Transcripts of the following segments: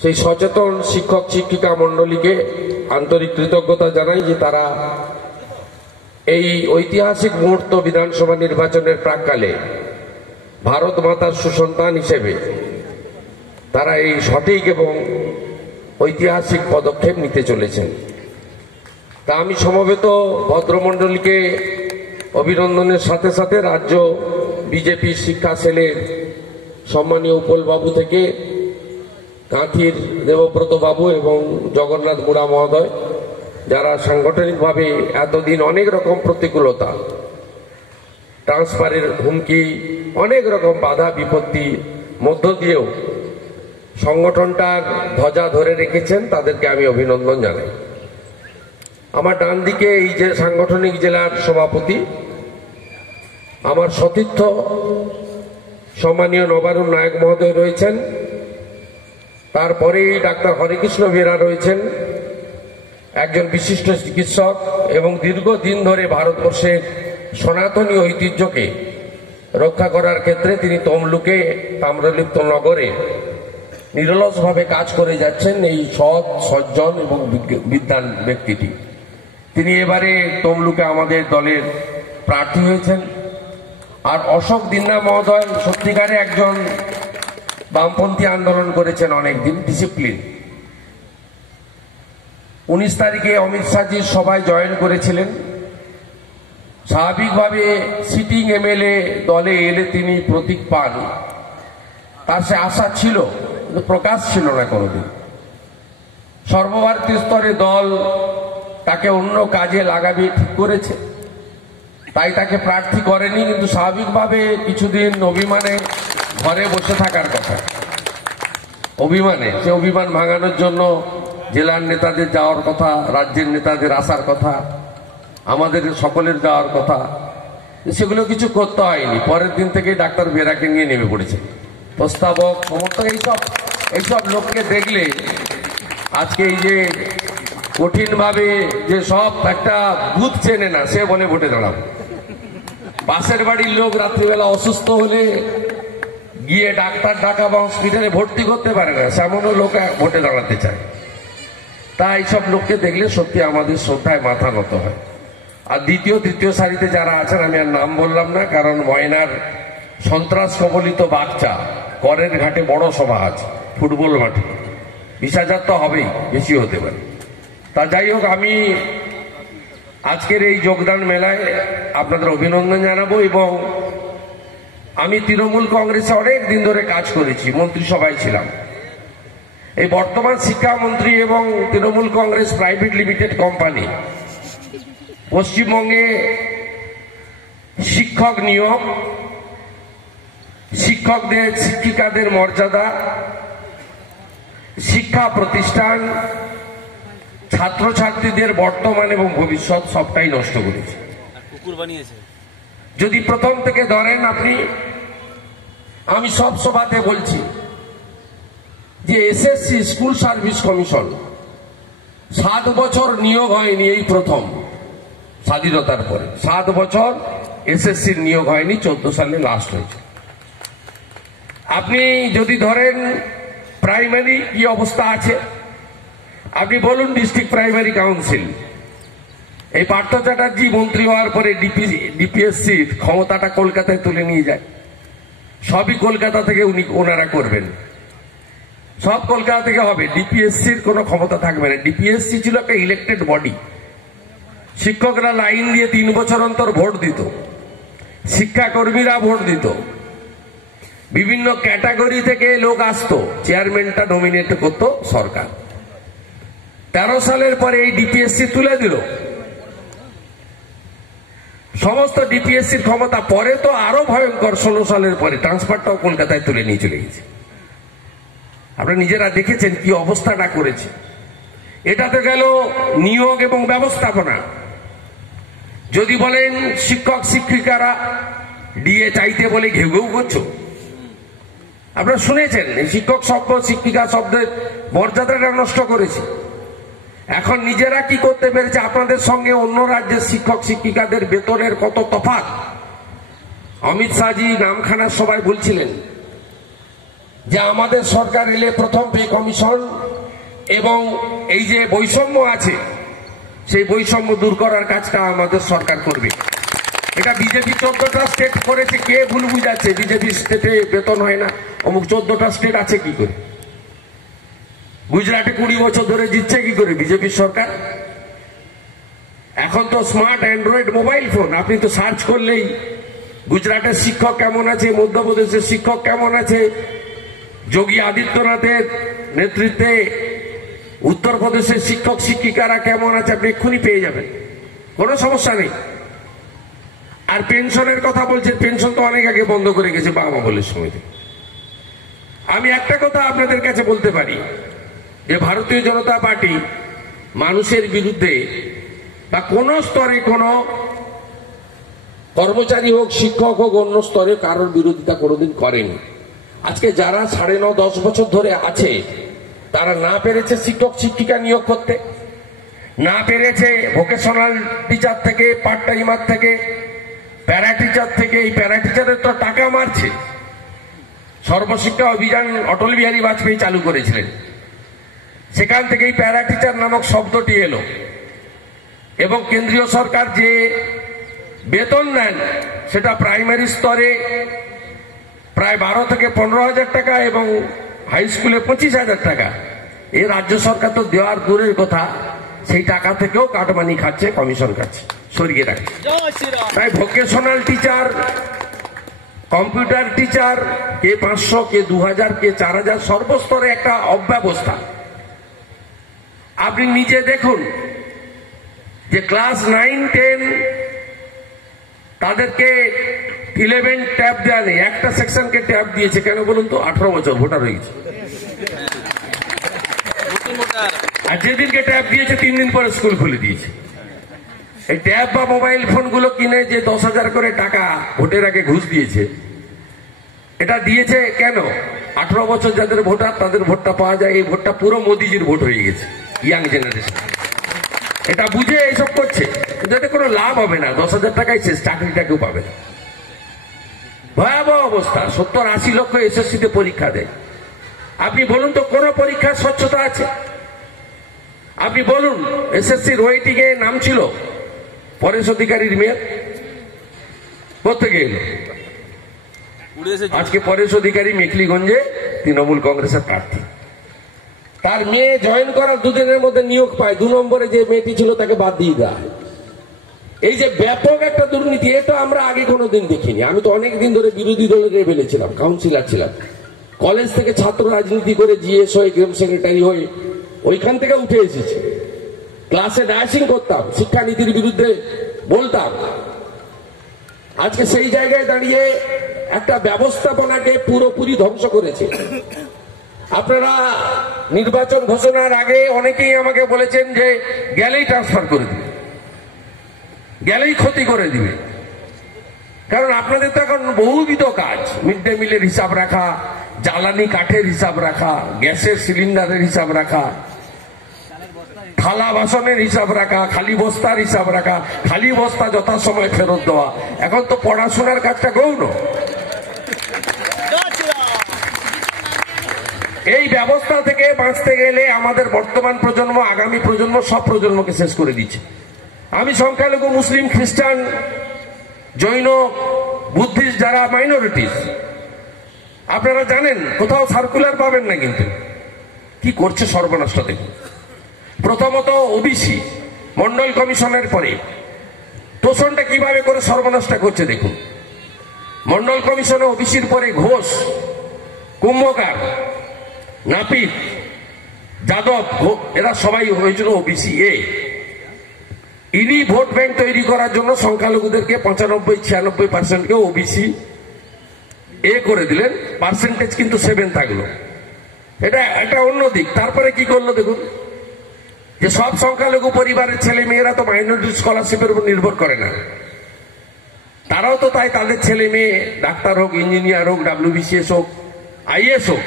সেই সচেতন শিক্ষক শিক্ষিকা মণ্ডলীকে আন্তরিক কৃতজ্ঞতা জানাই যে তারা এই ঐতিহাসিক মুহূর্ত বিধানসভা নির্বাচনের প্রাক্কালে ভারত মাতার সুসন্তান হিসেবে তারা এই সঠিক এবং ঐতিহাসিক পদক্ষেপ নিতে চলেছেন। তা আমি সমবেত ভদ্রমণ্ডলীকে অভিনন্দনের সাথে সাথে রাজ্য বিজেপি শিক্ষা সেলের সম্মানীয় উপলবাবু থেকে কাঁথির দেবব্রত বাবু এবং জগন্নাথ মুড়া মহোদয়, যারা সাংগঠনিকভাবে এতদিন অনেক রকম প্রতিকূলতা, ট্রান্সফারের হুমকি, অনেক রকম বাধা বিপত্তি মধ্য দিয়েও সংগঠনটার ধ্বজা ধরে রেখেছেন, তাদেরকে আমি অভিনন্দন জানাই। আমার ডান দিকে এই যে সাংগঠনিক জেলার সভাপতি, আমার সতীর্থ সম্মানীয় নবারুণ নায়ক মহোদয় রয়েছেন, তারপরেই ডাক্তার হরেকৃষ্ণ বেরা রয়েছেন, একজন বিশিষ্ট চিকিৎসক এবং দীর্ঘদিন ধরে ভারতবর্ষের সনাতনী ঐতিহ্যকে রক্ষা করার ক্ষেত্রে তিনি তমলুকে তাম্রলিপ্ত নগরে নিরলসভাবে কাজ করে যাচ্ছেন এই সৎ সজ্জন এবং বিদ্বান ব্যক্তিটি। তিনি এবারে তমলুকে আমাদের দলের প্রার্থী হয়েছেন। আর অশোক দিন্না মহোদয় সত্যিকারে একজন বামপন্থী আন্দোলন করেছেন অনেকদিন, ডিসিপ্লিন। 19 তারিখে অমিত শাহজির সভায় জয়েন করেছিলেন। স্বাভাবিকভাবে সিটিং এমএলএ দলে এলে তিনি প্রতীক পান, তার সে আশা ছিল, কিন্তু প্রকাশ ছিল না কোনোদিন। সর্বভারতীয় স্তরে দল তাকে অন্য কাজে লাগাবে ঠিক করেছে, তাই তাকে প্রার্থী করেনি। কিন্তু স্বাভাবিকভাবে কিছুদিন অভিমানে ঘরে বসে থাকার কথা, অভিমানে, সে অভিমান ভাঙানোর জন্য জেলার নেতাদের যাওয়ার কথা, রাজ্যের নেতাদের আসার কথা, আমাদের সকলের যাওয়ার কথা, সেগুলো কিছু করতে হয়নি। পরের দিন থেকে ডাক্তার বেরাকে নিয়ে নেমে পড়েছে। প্রস্তাবক, সমর্থক, এইসব লোককে দেখলে আজকে এই যে কঠিনভাবে যে সব একটা বুথ চেনে না, সে বলে ভোটে দাঁড়াবো। পাশের বাড়ির লোক রাত্রিবেলা অসুস্থ হলে গিয়ে ডাক্তার ডাকা বা হসপিটালে ভর্তি করতে পারে না, সেমনও লোক ভোটে দাঁড়াতে চায়। তাই এইসব লোককে দেখলে সত্যি আমাদের শ্রদ্ধায় মাথা নত হয়। আর দ্বিতীয় তৃতীয় সারিতে যারা আছেন, আমি আর নাম বললাম না, কারণ ময়নার সন্ত্রাস কবলিত বাচ্চা করের ঘাটে বড় সভা আছে, ফুটবল মাঠে 20,000 তো হবেই, বেশি হতে পারে। তা যাই হোক, আমি আজকের এই যোগদান মেলায় আপনাদের অভিনন্দন জানাবো। এবং আমি তৃণমূল কংগ্রেসে অনেক দিন ধরে কাজ করেছি, মন্ত্রিসভায় ছিলাম। এই বর্তমান শিক্ষামন্ত্রী এবং Trinamool Congress private limited company পশ্চিমবঙ্গে শিক্ষক নিয়োগ, শিক্ষকদের শিক্ষিকাদের মর্যাদা, শিক্ষা প্রতিষ্ঠান, ছাত্রছাত্রীদের বর্তমান এবং ভবিষ্যৎ সবটাই নষ্ট করেছে। যদি প্রথম থেকে ধরেন আপনি, আমি সব সভাতে বলছি যে এসএসসি স্কুল সার্ভিস কমিশন 7 বছর নিয়োগ হয়নি, এই প্রথম স্বাধীনতার পরে 7 বছর এসএসসির নিয়োগ হয়নি, 14 সালে লাস্ট হয়েছে। আপনি যদি ধরেন প্রাইমারি কি অবস্থা আছে, আপনি বলুন ডিস্ট্রিক্ট প্রাইমারি কাউন্সিল, এই পার্থ চ্যাটার্জি মন্ত্রী হওয়ার পরে ডিপিএসসির ক্ষমতাটা কলকাতায় তুলে নিয়ে যায়। সবই কলকাতা থেকে ওনারা করবেন, সব কলকাতা থেকে হবে, ডিপিএসসির কোনো ক্ষমতা থাকবে না। ডিপিএসসি ছিল একটা ইলেক্টেড বডি, শিক্ষকরা লাইন দিয়ে 3 বছর অন্তর ভোট দিত, শিক্ষাকর্মীরা ভোট দিত, বিভিন্ন ক্যাটাগরি থেকে লোক আসতো, চেয়ারম্যানটা নমিনেট করতো সরকার। 13 সালের পরে এই ডিপিএসসি তুলে দিল সমস্ত ডিপিএসসির ক্ষমতা। পরে তো আরো ভয়ঙ্কর, 16 সালের পরে ট্রান্সফারটাও কলকাতায় তুলে নিয়ে চলে গেছে। আপনারা নিজেরা দেখেছেন কি অবস্থাটা করেছে। এটা তো গেল নিয়োগ এবং ব্যবস্থাপনা। যদি বলেন শিক্ষক শিক্ষিকারা ডিএ চাইতে বলে ঘেউ ঘেউ করছো, আপনারা শুনেছেন শিক্ষক শব্দ, শিক্ষিকা শব্দের মর্যাদাটা নষ্ট করেছে। এখন নিজেরা কি করতে পেরেছে, আপনাদের সঙ্গে অন্য রাজ্যের শিক্ষক শিক্ষিকাদের বেতনের কত তফাৎ। অমিত শাহজি নামখানার সবাই বলছিলেন যে আমাদের সরকার এলে প্রথম পে কমিশন এবং এই যে বৈষম্য আছে সেই বৈষম্য দূর করার কাজটা আমাদের সরকার করবে। এটা বিজেপি 14টা স্টেট করেছে, কে ভুল বুঝাচ্ছে? বিজেপি স্টেটে বেতন হয় না, অমুক 14টা স্টেট আছে কি করে? গুজরাটে 20 বছর ধরে জিতছে কি করে বিজেপির সরকার? এখন তো স্মার্ট অ্যান্ড্রয়েড মোবাইল ফোন, আপনি তো সার্চ করলেই গুজরাটের শিক্ষক কেমন আছে, মধ্যপ্রদেশের শিক্ষক কেমন আছে, যোগী আদিত্যনাথের নেতৃত্বে উত্তরপ্রদেশের শিক্ষক শিক্ষিকারা কেমন আছে আপনি এক্ষুনি পেয়ে যাবেন, কোনো সমস্যা নেই। আর পেনশনের কথা বলছেন, পেনশন তো অনেক আগে বন্ধ করে গেছে বাবা বলে সময়। আমি একটা কথা আপনাদের কাছে বলতে পারি যে ভারতীয় জনতা পার্টি মানুষের বিরুদ্ধে বা কোন স্তরে কোন কর্মচারী হোক, শিক্ষক হোক, অন্য স্তরে কারোর বিরোধিতা কোনোদিন করেনি। আজকে যারা 9.5-10 বছর ধরে আছে তারা না পেরেছে শিক্ষক শিক্ষিকা নিয়োগ করতে, না পেরেছে ভোকেশনাল টিচার থেকে, পার্ট টাইমার থেকে, প্যারা টিচার থেকে। এই প্যারা টিচারের তো টাকা মারছে। সর্বশিক্ষা অভিযান অটল বিহারী বাজপেয়ী চালু করেছিলেন, সেখান থেকেই প্যারা টিচার নামক শব্দটি এলো। এবং কেন্দ্রীয় সরকার যে বেতন দেন সেটা প্রাইমারি স্তরে প্রায় 12 থেকে 15,000 টাকা এবং হাই স্কুলে 25,000 টাকা। এই রাজ্য সরকার তো দেওয়ার দূরের কথা, সেই টাকা থেকেও কাটমানি খাচ্ছে, কমিশন খাচ্ছে, সরিয়ে রাখছে। তাই ভোকেশনাল টিচার, কম্পিউটার টিচার, কে 500, কে 2000, কে 4000, সর্বস্তরে একটা অব্যবস্থা। আপনি নিজে দেখুন যে ক্লাস 9-10 তাদেরকে 11 ট্যাব দেওয়া নেই, একটা সেকশনকে ট্যাব দিয়েছে। কেন বলুন তো? 18 বছর ভোটার হয়ে গেছে। আর যেদিনকে ট্যাব দিয়েছে 3 দিন পরে স্কুল খুলে দিয়েছে। এই ট্যাব বা মোবাইল ফোনগুলো কিনে যে 10,000 করে টাকা ভোটের আগে ঘুষ দিয়েছে, এটা দিয়েছে কেন? 18 বছর যাদের ভোটার তাদের ভোটটা পাওয়া যায়। এই ভোটটা পুরো মোদিজির ভোট হয়ে গেছে, ইয়াং জেনারেশন। এটা বুঝে এইসব করছে, কিন্তু এতে কোনো লাভ হবে না। 10,000 টাকায় শেষ, চাকরিটা কেউ পাবে না। ভয়াবহ অবস্থা। 70-80 লক্ষ এসএসসিতে পরীক্ষা দেয়। আপনি বলুন তো কোন পরীক্ষার স্বচ্ছতা আছে? আপনি বলুন এসএসসির ওয়েটিং এ নাম ছিল পরেশ অধিকারীর মেয়ে, কোথেকে এলো? আজকে পরেশ অধিকারী মেখলিগঞ্জে তৃণমূল কংগ্রেসের প্রার্থী। তার মেয়ে জয়েন করার 2 দিনের মধ্যে নিয়োগ পায়, 2 নম্বরে যে মেয়েটি ছিল তাকে বাদ দিয়ে দেয়। এই যে ব্যাপক একটা দুর্নীতি, এটা আমরা আগে কোনোদিন দেখিনি। আমি তো অনেকদিন ধরে বিরোধী দলের লেভেলে ছিলাম, কাউন্সিলর ছিলাম, কলেজ থেকে ছাত্র রাজনীতি করে জিএস হয়ে, গ্রাম সেক্রেটারি হয়ে ওইখান থেকে উঠে এসেছি। ক্লাসে ডায়াসিং করতাম, শিক্ষানীতির বিরুদ্ধে বলতাম। আজকে সেই জায়গায় দাঁড়িয়ে একটা ব্যবস্থাপনাকে পুরোপুরি ধ্বংস করেছে। আপনারা নির্বাচন ঘোষণার আগে অনেকেই আমাকে বলেছেন যে গেলেই ট্রান্সফার করে দিবে, গেলেই ক্ষতি করে দিবে। কারণ আপনাদের তো এখন বহুবিধ কাজ, মিড ডে মিলের হিসাব রাখা, জ্বালানি কাঠের হিসাব রাখা, গ্যাসের সিলিন্ডারের হিসাব রাখা, থালা বাসনের হিসাব রাখা, খালি বস্তার হিসাব রাখা, খালি বস্তা যথাসময়ে ফেরত দেওয়া। এখন তো পড়াশোনার কাজটা গৌণ। এই ব্যবস্থা থেকে বাঁচতে গেলে আমাদের বর্তমান প্রজন্ম, আগামী প্রজন্ম, সব প্রজন্মকে শেষ করে দিচ্ছে। আমি সংখ্যালঘু মুসলিম, খ্রিস্টান, জৈন, বুদ্ধিস্ট যারা মাইনরিটিস, আপনারা জানেন কোথাও সার্কুলার পাবেন না। কিন্তু কি করছে সর্বনাশটা দেখুন। প্রথমত ওবিসি মন্ডল কমিশনের পরে তোষণটা কিভাবে করে সর্বনাশটা করছে দেখুন। মন্ডল কমিশনে ওবিসির পরে ঘোষ, কুম্ভকার, নাপিত, যাদব, এরা সবাই হয়েছিল ওবিসি এ। ইনি ভোট ব্যাংক তৈরি করার জন্য সংখ্যালঘুদেরকে 95-96% ওবিসি এ করে দিলেন, পার্সেন্টেজ কিন্তু 7 থাকলো। এটা একটা অন্য দিক। তারপরে কি করলো দেখুন, যে সব সংখ্যালঘু পরিবারের ছেলে মেয়েরা তো মাইনরিটি স্কলারশিপের উপর নির্ভর করে না, তারাও তো তাই তাদের ছেলে মেয়ে ডাক্তার হোক, ইঞ্জিনিয়ার হোক, WBCS হোক, IAS হোক।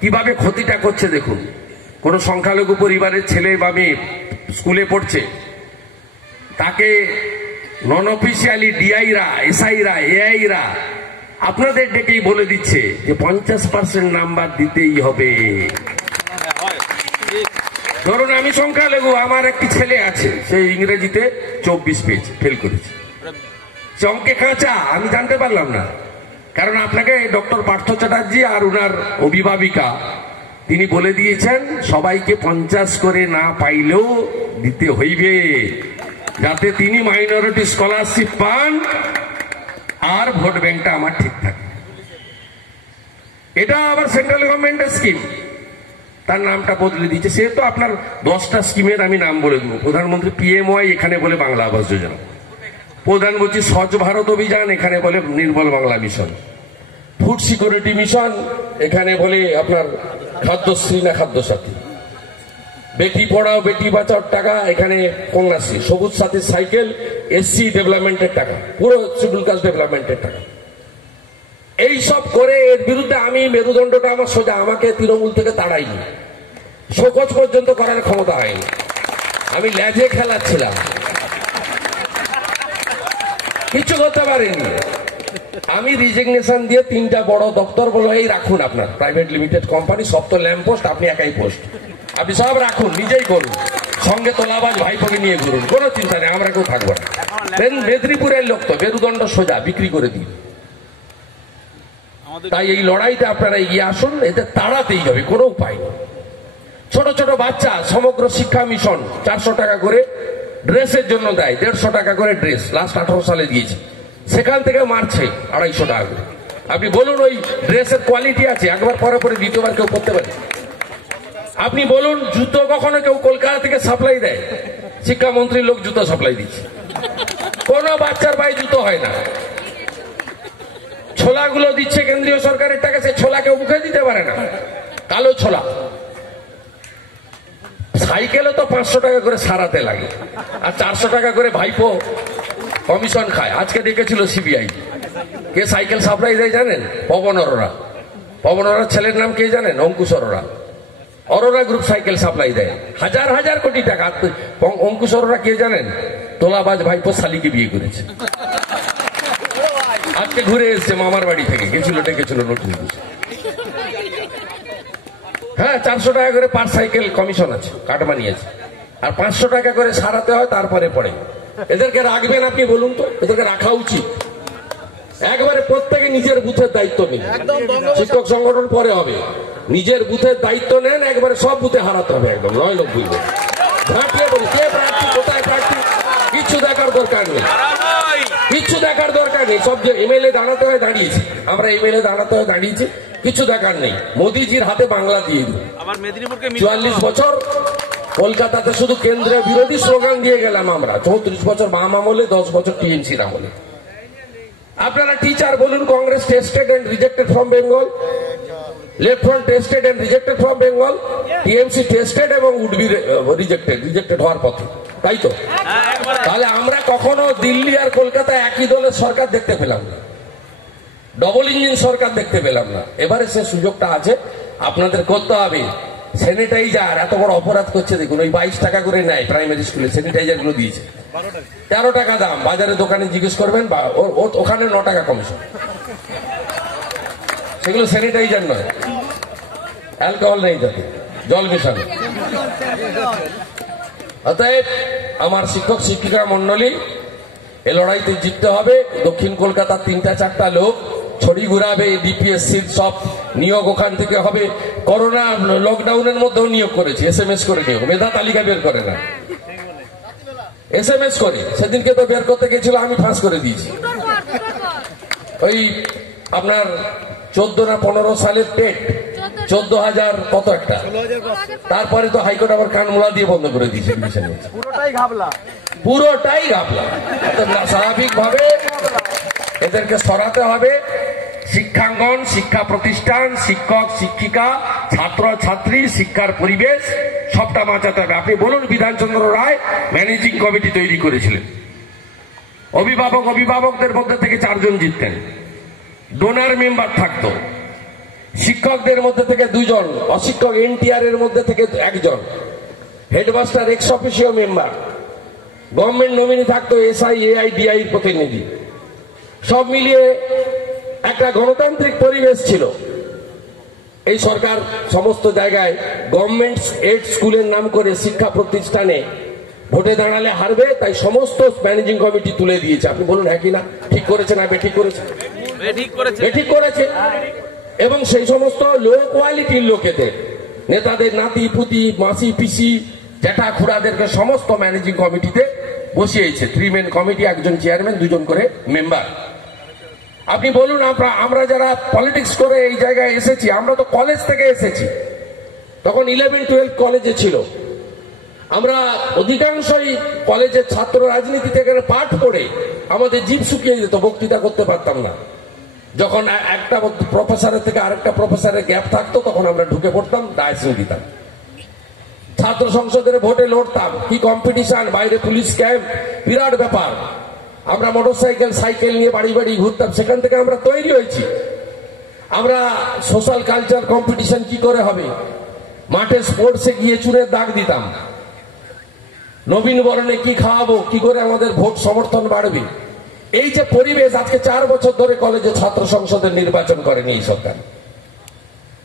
কিভাবে ক্ষতিটা করছে দেখুন। কোন সংখ্যালঘু পরিবারের ছেলে বা মেয়ে স্কুলে পড়ছে, তাকে নন অফিসিয়ালি ডিআইরা, এসআইরা, এআইরা আপনাদের ডেকেই বলে দিচ্ছে যে 50% নাম্বার দিতেই হবে। ধরুন আমি সংখ্যালঘু, আমার একটি ছেলে আছে, সে ইংরেজিতে 24 পেয়েছে, ফেল করেছে, সে অঙ্কে কাঁচা, আমি জানতে পারলাম না। কারণ আপনাকে ডক্টর পার্থ চ্যাটার্জি আর উনার অভিভাবিকা তিনি বলে দিয়েছেন সবাইকে 50 করে না পাইলেও দিতে হইবে, যাতে তিনি মাইনরিটি স্কলারশিপ পান আর ভোট ব্যাংকটা আমার ঠিক থাকে। এটা আবার সেন্ট্রাল গভর্নমেন্টের স্কিম, তার নামটা বদলে দিচ্ছে। সে তো আপনার 10টা স্কিমের আমি নাম বলে দেবো। প্রধানমন্ত্রী PMY, এখানে বলে বাংলা আবাস যোজনা। প্রধানমন্ত্রী স্বচ্ছ ভারত অভিযান, এখানে বলে Nirmal Bangla mission. Food security mission, এখানে বলে আপনার খাদ্যশ্রী না খাদ্যসাথী। বেটি পড়াও বেটি বাঁচাওর টাকা, এখানে কন্যাশ্রী। সবুজ সাথী সাইকেল, SC ডেভেলপমেন্টের টাকা, পুরো শিডিউল কাস্ট ডেভেলপমেন্টের টাকা। এই সব করে এর বিরুদ্ধে আমি মেরুদণ্ডটা আমার সোজা, আমাকে তৃণমূল থেকে তাড়াইনি, শোকজ পর্যন্ত করার ক্ষমতা হয়নি, আমি ল্যাজে খেলাচ্ছিলাম, কিছু করতে পারিনি। আমি রিজিগনেশন দিয়ে 3টা বড় দপ্তর বলো এই রাখুন, আপনার প্রাইভেট লিমিটেড কোম্পানি, সব তো ল্যাম্প পোস্ট, আপনি একাই পোস্ট, আপনি সব রাখুন, নিজেই করুন, সঙ্গে তোলাবাজ ভাইপোকে নিয়ে ঘুরুন, কোনো চিন্তা নেই, আমরা কেউ থাকবো না। মেদিনীপুরের লোক তো মেরুদণ্ড সোজা, বিক্রি করে দিন। তাই এই লড়াইতে আপনারা এগিয়ে আসুন, এতে তাড়াতেই হবে, কোনো উপায় নেই। ছোট ছোট বাচ্চা সমগ্র শিক্ষা মিশন 400 টাকা করে ড্রেসের জন্য দেয়, 150 টাকা করে ড্রেস, লাস্ট 18 সালে দিয়েছে, সেখান থেকে মারছে 250 টাকা করে। আপনি বলুন ওই ড্রেসের কোয়ালিটি আছে, একবার পরে পরে দ্বিতীয়বার কেউ পরতে পারে? আপনি বলুন জুতো কখনো কেউ কলকাতা থেকে সাপ্লাই দেয়? শিক্ষামন্ত্রীর লোক জুতো সাপ্লাই দিচ্ছে, কোন বাচ্চার পায়ে জুতো হয় না। ছোলাগুলো দিচ্ছে কেন্দ্রীয় সরকারের টাকা, সে ছোলা কেউ মুখে দিতে পারে না, কালো ছোলা। সাইকেলে তো 500 টাকা করে সারাতে লাগে, আর 400 টাকা করে ভাইপো কমিশন খায়। আজকে দেখেছিল CBI, কে সাইকেল সাপ্লাই দেয় জানেন? পবন অরোরা। পবন অরোরার ছেলের নাম কে জানেন? Ankush Arora. Arora group cycle supply দেয়, হাজার হাজার কোটি টাকা। অঙ্কুশ অরোরা কে জানেন? তোলাবাজ ভাইপো শালিকে বিয়ে করেছে, আজকে ঘুরে এসছে মামার বাড়ি থেকে, গেছিল ডেকেছিল নতুন। হ্যাঁ, 400 টাকা করে পার সাইকেল কমিশন আছে, কাটমানি আছে, আর 500 টাকা করে সারাতে হয়, তারপরে পড়ে। এদেরকে রাখবেন আপনি বলুন তো? এদেরকে রাখা উচিত। একবারে প্রত্যেকে নিজের বুথের দায়িত্ব নিন, শিক্ষক সংগঠন পরে হবে, নিজের বুথের দায়িত্ব নেন, একবারে সব বুথে হারাতে হবে, একদম 9-90 ভোট। ঝাঁপিয়ে পড়ি, কে প্রার্থী, কোথায় প্রার্থী, কিচ্ছু দেখার দরকার নেই, কিচ্ছু দেখার দরকার নেই। সব যে MLA দাঁড়াতে হয় দাঁড়িয়েছি, আমরা MLA দাঁড়াতে হয় দাঁড়িয়েছি, কিছু দেখার নেই। মোদিজির হাতে বাংলা দিয়ে দিন। 44 বছর কলকাতাতে শুধু কেন্দ্রের বিরোধী স্লোগান দিয়ে গেলাম আমরা, 34 বছর বাম আমলে, 10 বছর TMC আমলে। আপনারা টিচার বলুন, Congress tested and rejected from Bengal, Left Front tested and rejected from Bengal, TMC tested এবং উড বি রিজেক্টেড হওয়ার পথে, তাই তো? তাহলে আমরা কখনো দিল্লি আর কলকাতা একই দলের সরকার দেখতে পেলাম না, ডবল ইঞ্জিন সরকার দেখতে পেলাম না। এবারে সে সুযোগটা আছে, আপনাদের করতে হবে। স্যানিটাইজার এত বড় অপরাধ করছে দেখুন, ওই 22 টাকা করে নেয় প্রাইমারি স্কুলে, স্যানিটাইজার গুলো দিয়েছে 13 টাকা দাম, বাজারে দোকানে জিজ্ঞেস করবেন, ওখানে 9 টাকা কমিশন। সেগুলো স্যানিটাইজার নয়, অ্যালকোহল নেই যাতে, জল মেশানো। অতএব আমার শিক্ষক শিক্ষিকা মন্ডলী, এ লড়াইতে জিততে হবে। দক্ষিণ কলকাতার 3-4টা লোক ছড়ি ঘুরাবে, DPSCর সব নিয়োগ ওখান থেকে হবে। করোনা লকডাউনের মধ্যেও নিয়োগ করেছে, SMS করে নিয়োগ, মেধা তালিকা বের করে না, SMS করে। সেদিনকে তো বের করতে গেছিল, আমি ফাঁস করে দিয়েছি। ওই আপনার 14 না 15 সালের টেট 14,000 কত একটা, তারপরে তো হাইকোর্ট আবার কানমোলা দিয়ে বন্ধ করে দিয়েছে। পুরোটাই ঘাবলা, পুরোটাই ঘাবলা। স্বাভাবিকভাবে এদেরকে সরাতে হবে। শিক্ষাঙ্গন, শিক্ষা প্রতিষ্ঠান, শিক্ষক শিক্ষিকা, ছাত্র ছাত্রী, শিক্ষার পরিবেশ সবটা বাঁচাতে হবে। আপনি বলুন, বিধানচন্দ্র রায় ম্যানেজিং কমিটি তৈরি করেছিলেন, অভিভাবকদের মধ্যে থেকে 4 জন জিততেন, ডোনার মেম্বার থাকতো, শিক্ষকদের মধ্যে থেকে 2 জন, অশিক্ষক NTR এর মধ্যে থেকে 1 জন, headmaster ex officio member, government nominee থাকতো SI, AI, DI প্রতিনিধি। সব মিলিয়ে একটা গণতান্ত্রিক পরিবেশ ছিল। এই সরকার সমস্ত জায়গায় গভর্নমেন্ট এড স্কুলের নাম করে শিক্ষা প্রতিষ্ঠানে ভোটে দাঁড়ালে হারবে, তাই সমস্ত ম্যানেজিং কমিটি তুলে দিয়েছে। আপনি বলুন হ্যাঁ কিনা, ঠিক করেছে না বেঠিক করেছে? বেঠিক করেছে। এবং সেই সমস্ত লো কোয়ালিটির লোকেদের, নেতাদের নাতি পুতি মাসি পিসি জ্যাঠা খুড়াদেরকে সমস্ত ম্যানেজিং কমিটিতে বসিয়েছে। 3 মেন কমিটি, একজন চেয়ারম্যান, 2 জন করে মেম্বার। আপনি বলুন, আমরা যারা পলিটিক্স করে এই জায়গায় এসেছি, আমরা তো কলেজ থেকে এসেছি, তখন 11-12 কলেজে ছিল। আমরা অধিকাংশই কলেজের ছাত্র রাজনীতি থেকে পাঠ পড়ে আমাদের জিভ শুকিয়ে যেত, বক্তৃতা করতে পারতাম না। যখন একটা প্রফেসরের থেকে আরেকটা প্রফেসরের গ্যাপ থাকতো, তখন আমরা ঢুকে পড়তাম, ডায়াসিং দিতাম। ছাত্র সংসদের ভোটে লড়তাম, কি কম্পিটিশন, বাইরে পুলিশ ক্যাম্প, বিরাট ব্যাপার। আমরা মোটরসাইকেল সাইকেল নিয়ে বাড়ি বাড়ি ঘুরতাম, সেখান থেকে আমরা তৈরি হয়েছি। আমরা সোশ্যাল কালচার কম্পিটিশন কি করে হবে, মাঠে স্পোর্টসে গিয়ে চুনের দাগ দিতাম। নবীন বরণে কি খাওয়াবো, কি করে আমাদের ভোট সমর্থন বাড়বে। এই যে পরিবেশ, আজকে 4 বছর ধরে কলেজে ছাত্র সংসদের নির্বাচন করেনি এই সরকার,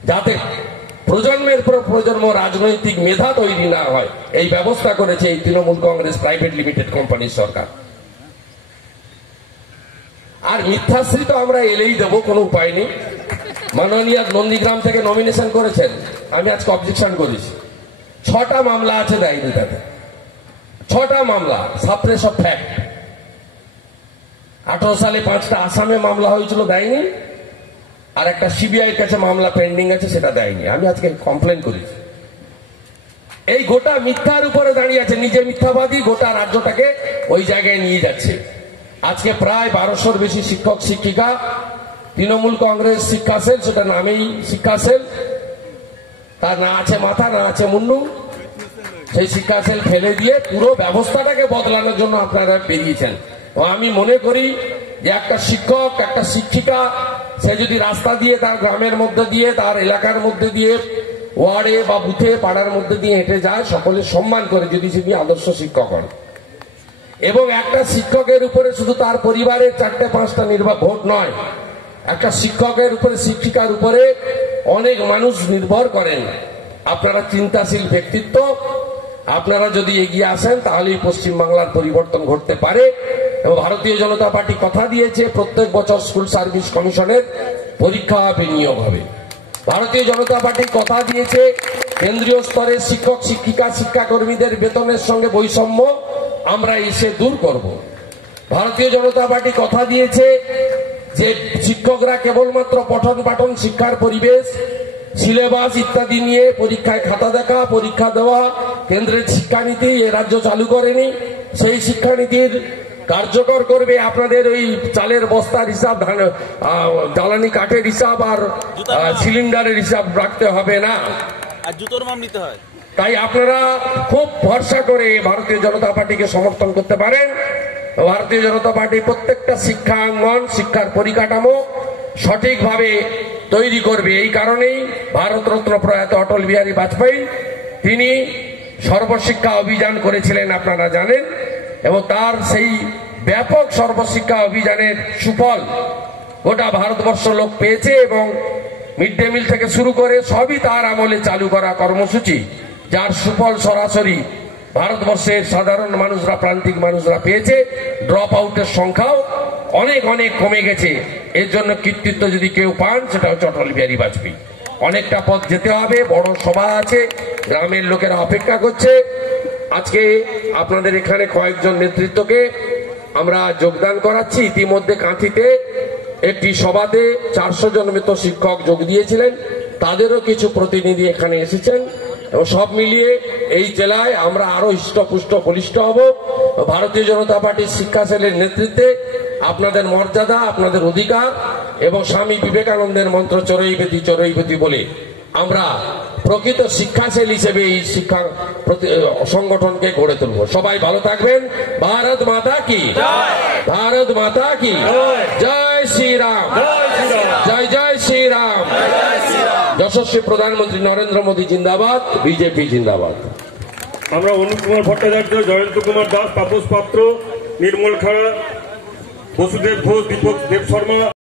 যাতে প্রজন্মের পর প্রজন্ম রাজনৈতিক মেধা তৈরি না হয়, এই ব্যবস্থা করেছে এই তৃণমূল কংগ্রেস প্রাইভেট লিমিটেড কোম্পানির সরকার। আর মিথ্যাশ্রী তো আমরা এলেই দেবো, কোনো উপায় নেই। মাননীয় নন্দীগ্রাম থেকে নমিনেশন করেছেন, আমি আজকে অবজেকশন করেছি। 6টা মামলা আছে, দেয়নি তাতে। 6টা মামলা, সাপ্রেস অফ ফ্যাক্ট। 18 সালে 5টা আসামে মামলা হয়েছিল, দেয়নি। আর একটা সিবিআই এর কাছে মামলা পেন্ডিং আছে, সেটা দেয়নি। আমি আজকে কমপ্লেন করেছি। এই গোটা মিথ্যার উপরে দাঁড়িয়ে আছে, নিজে মিথ্যাবাদী, গোটা রাজ্যটাকে ওই জায়গায় নিয়ে যাচ্ছে। আজকে প্রায় 1200-র বেশি শিক্ষক শিক্ষিকা, তৃণমূল কংগ্রেস শিক্ষা সেল, সেটা নামেই শিক্ষা সেল, তার না আছে মাথা, না আছে মুন্ডু। সেই শিক্ষা সেল ফেলে দিয়ে পুরো ব্যবস্থাটাকে বদলানোর জন্য আপনারা বেরিয়েছেন। ও আমি মনে করি যে একটা শিক্ষক, একটা শিক্ষিকা, সে যদি রাস্তা দিয়ে, তার গ্রামের মধ্যে দিয়ে, তার এলাকার মধ্যে দিয়ে, ওয়ার্ডে বা বুথে পাড়ার মধ্যে দিয়ে হেঁটে যায়, সকলে সম্মান করে, যদি তিনি আদর্শ শিক্ষক হন। এবং একটা শিক্ষকের উপরে শুধু তার পরিবারের 4-5টা ভোট নয়, একটা শিক্ষকের উপরে, শিক্ষিকার উপরে অনেক মানুষ নির্ভর করেন। আপনারা চিন্তাশীল ব্যক্তিত্ব, আপনারা যদি এগিয়ে আসেন, তাহলেই পশ্চিমবাংলার পরিবর্তন ঘটতে পারে। এবং ভারতীয় জনতা পার্টি কথা দিয়েছে, প্রত্যেক বছর স্কুল সার্ভিস কমিশনের পরীক্ষা হবে, নিয়োগ হবে। ভারতীয় জনতা পার্টি কথা দিয়েছে, কেন্দ্রীয় স্তরের শিক্ষক শিক্ষিকা শিক্ষাকর্মীদের বেতনের সঙ্গে বৈষম্য আমরা এসে দূর করব। ভারতীয় জনতা পার্টি কথা দিয়েছে যে শিক্ষকরা কেবলমাত্র পঠন পাঠন, শিক্ষার পরিবেশ, সিলেবাস ইত্যাদি নিয়ে পরীক্ষায় খাতা দেখা, পরীক্ষা দেওয়া, কেন্দ্রের শিক্ষানীতি এ রাজ্য চালু করেনি, সেই শিক্ষানীতির কার্যকর করবে। আপনাদের ওই চালের বস্তার হিসাব, জ্বালানি কাঠের হিসাব আর সিলিন্ডারের হিসাব রাখতে হবে না, আর জুতোর মাপ নিতে হয়। তাই আপনারা খুব ভরসা করে ভারতীয় জনতা পার্টিকে সমর্থন করতে পারেন। ভারতীয় জনতা পার্টি প্রত্যেকটা শিক্ষাঙ্গন, শিক্ষার পরিকাঠামো সঠিকভাবে তৈরি করবে। এই কারণেই ভারতরত্ন প্রয়াত অটল বিহারী বাজপেয়ী, তিনি সর্বশিক্ষা অভিযান করেছিলেন, আপনারা জানেন। এবং তার সেই ব্যাপক সর্বশিক্ষা অভিযানের সুফল গোটা ভারতবর্ষ লোক পেয়েছে। এবং মিড ডে মিল থেকে শুরু করে সবই তার আমলে চালু করা কর্মসূচি, যার সুফল সরাসরি ভারতবর্ষের সাধারণ মানুষরা, প্রান্তিক মানুষরা পেয়েছে। ড্রপ আউটের সংখ্যাও অনেক অনেক কমে গেছে। এর জন্য কৃতিত্ব যদি কেউ পান, সেটা হচ্ছে অটল বিহারী বাজপেয়ী। অনেকটা পথ যেতে হবে, বড় সভা আছে, গ্রামের লোকেরা অপেক্ষা করছে। আজকে আপনাদের এখানে কয়েকজন নেতৃত্বকে আমরা যোগদান করাচ্ছি। ইতিমধ্যে কাঁথিতে একটি সভাতে 400 জন মতো শিক্ষক যোগ দিয়েছিলেন, তাদেরও কিছু প্রতিনিধি এখানে এসেছেন। এবং সব মিলিয়ে এই জেলায় আমরা আরো হৃষ্টপুষ্ট বলিষ্ঠ হব। ভারতীয় জনতা পার্টির শিক্ষা সেলের নেতৃত্বে আপনাদের মর্যাদা, আপনাদের অধিকার এবং স্বামী বিবেকানন্দের মন্ত্র চরৈবেতি চরৈবেতি বলে আমরা প্রকৃত শিক্ষা সেল হিসেবে এই শিক্ষা সংগঠনকে গড়ে তুলব। সবাই ভালো থাকবেন। ভারত মাতা কি, ভারত মাতা কি জয় শ্রীরাম, জয় জয় শ্রীরাম। যশস্বী প্রধানমন্ত্রী নরেন্দ্র মোদী জিন্দাবাদ, বিজেপি জিন্দাবাদ। আমরা অনুপ কুমার ভট্টাচার্য, জয়ন্ত কুমার দাস, তাপস পাত্র, নির্মল খাড়া, বসুদেব ঘোষ, দীপক দেব শর্মা।